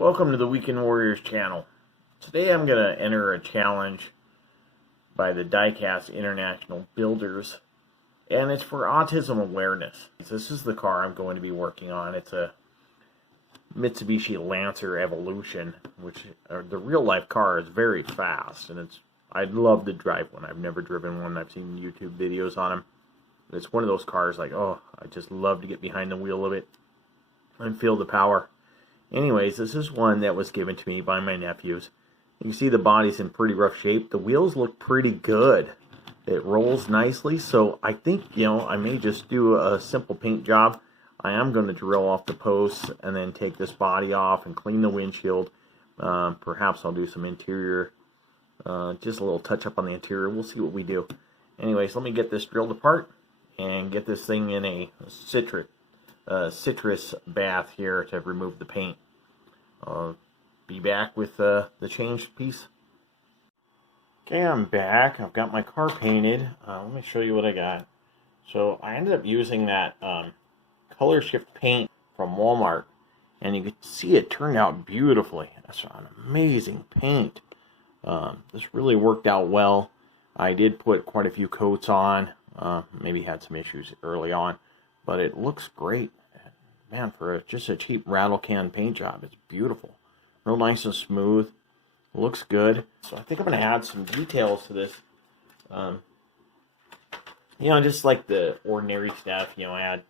Welcome to the Weekend Warriors channel. Today I'm going to enter a challenge by the Diecast International Builders, and it's for autism awareness. This is the car I'm going to be working on. It's a Mitsubishi Lancer Evolution, which the real life car is very fast, and I'd love to drive one. I've never driven one. I've seen YouTube videos on them. It's one of those cars like, oh, I just love to get behind the wheel of it and feel the power. Anyways, this is one that was given to me by my nephews. You can see the body's in pretty rough shape. The wheels look pretty good. It rolls nicely, so I think, I may just do a simple paint job. I am going to drill off the posts and then take this body off and clean the windshield. Perhaps I'll do some interior, just a little touch up on the interior. We'll see what we do. Anyways, let me get this drilled apart and get this thing in a citrus bath here to remove the paint. I'll be back with the changed piece. Okay, I'm back. I've got my car painted. Let me show you what I got. So I ended up using that color shift paint from Walmart, and you can see it turned out beautifully. That's an amazing paint. This really worked out well. I did put quite a few coats on. Maybe had some issues early on, but it looks great. Man, for just a cheap rattle can paint job, it's beautiful. Real nice and smooth. Looks good. So I think I'm going to add some details to this. Just like the ordinary stuff, add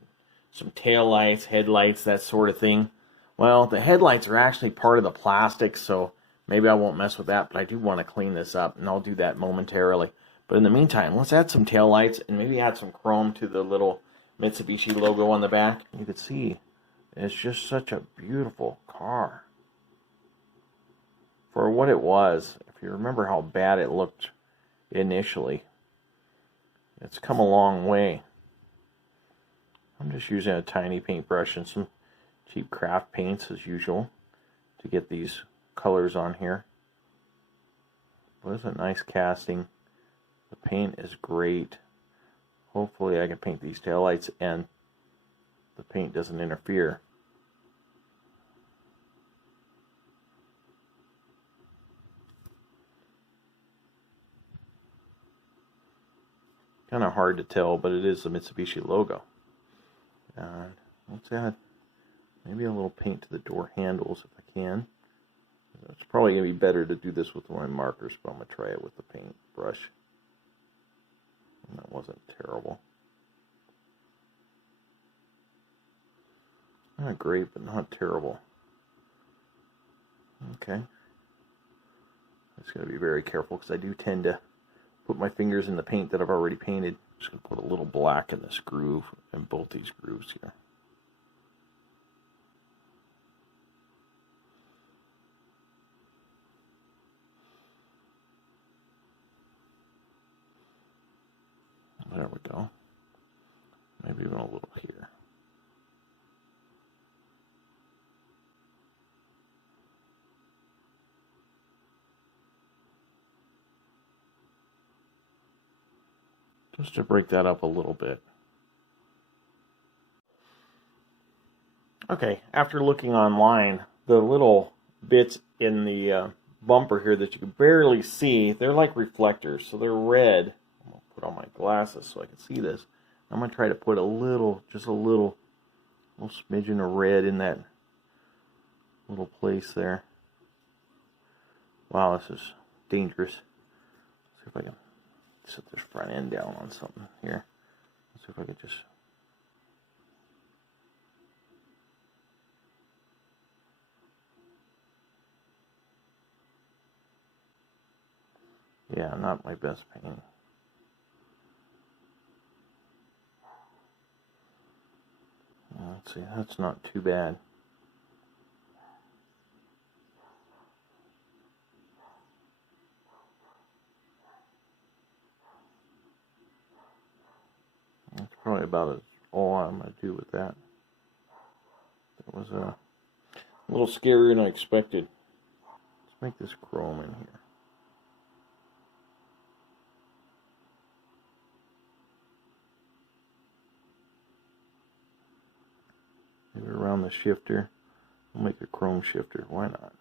some tail lights, headlights, that sort of thing. Well, the headlights are actually part of the plastic, so maybe I won't mess with that, but I do want to clean this up, and I'll do that momentarily. But in the meantime, let's add some tail lights and maybe add some chrome to the little Mitsubishi logo on the back. You can see it's just such a beautiful car. For what it was, if you remember how bad it looked initially, it's come a long way. I'm just using a tiny paintbrush and some cheap craft paints as usual to get these colors on here. But it's a nice casting. The paint is great. Hopefully I can paint these taillights and the paint doesn't interfere. Kind of hard to tell, but it is the Mitsubishi logo. And let's add maybe a little paint to the door handles if I can. It's probably going to be better to do this with my markers, but I'm going to try it with the paint brush. And that wasn't terrible. Not great, but not terrible. Okay. I'm just going to be very careful because I do tend to put my fingers in the paint that I've already painted. I'm just going to put a little black in this groove and both these grooves here. There we go. Maybe even a little here. Just to break that up a little bit. Okay, after looking online, the little bits in the bumper here that you can barely see, they're like reflectors, so they're red. I'm going to put on my glasses so I can see this. I'm going to try to put just a little smidgen of red in that little place there. Wow, this is dangerous. Let's see if I can set this front end down on something here. Let's see if I can just... Yeah, not my best painting. Let's see, that's not too bad. That's probably about all I'm going to do with that. That was a little scarier than I expected. Let's make this chrome in here. Maybe around the shifter. We'll make a chrome shifter. Why not?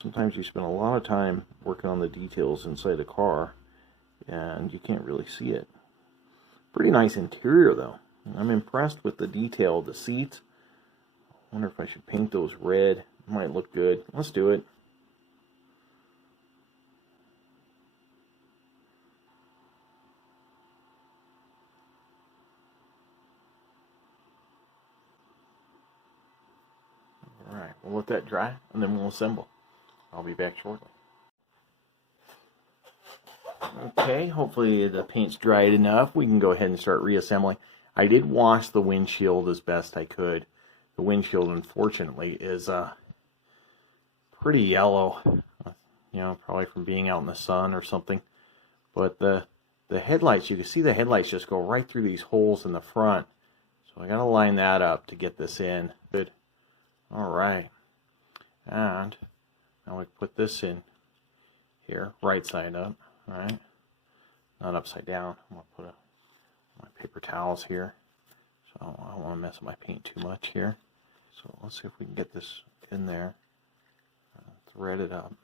Sometimes you spend a lot of time working on the details inside a car and you can't really see it. Pretty nice interior though. I'm impressed with the detail of the seats. I wonder if I should paint those red. It might look good. Let's do it. Alright, we'll let that dry and then we'll assemble. I'll be back shortly. Okay, hopefully the paint's dried enough. We can go ahead and start reassembling. I did wash the windshield as best I could. The windshield, unfortunately, is pretty yellow. You know, probably from being out in the sun or something. But the headlights, you can see the headlights just go right through these holes in the front. So I gotta line that up to get this in. Good. Alright. And now we put this in here, right side up. Alright. Not upside down. I'm going to put my paper towels here. So I don't want to mess with my paint too much here. So let's see if we can get this in there. Thread it up.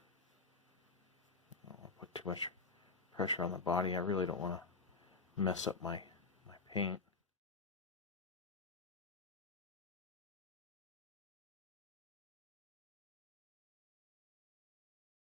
I don't want to put too much pressure on the body. I really don't want to mess up my paint.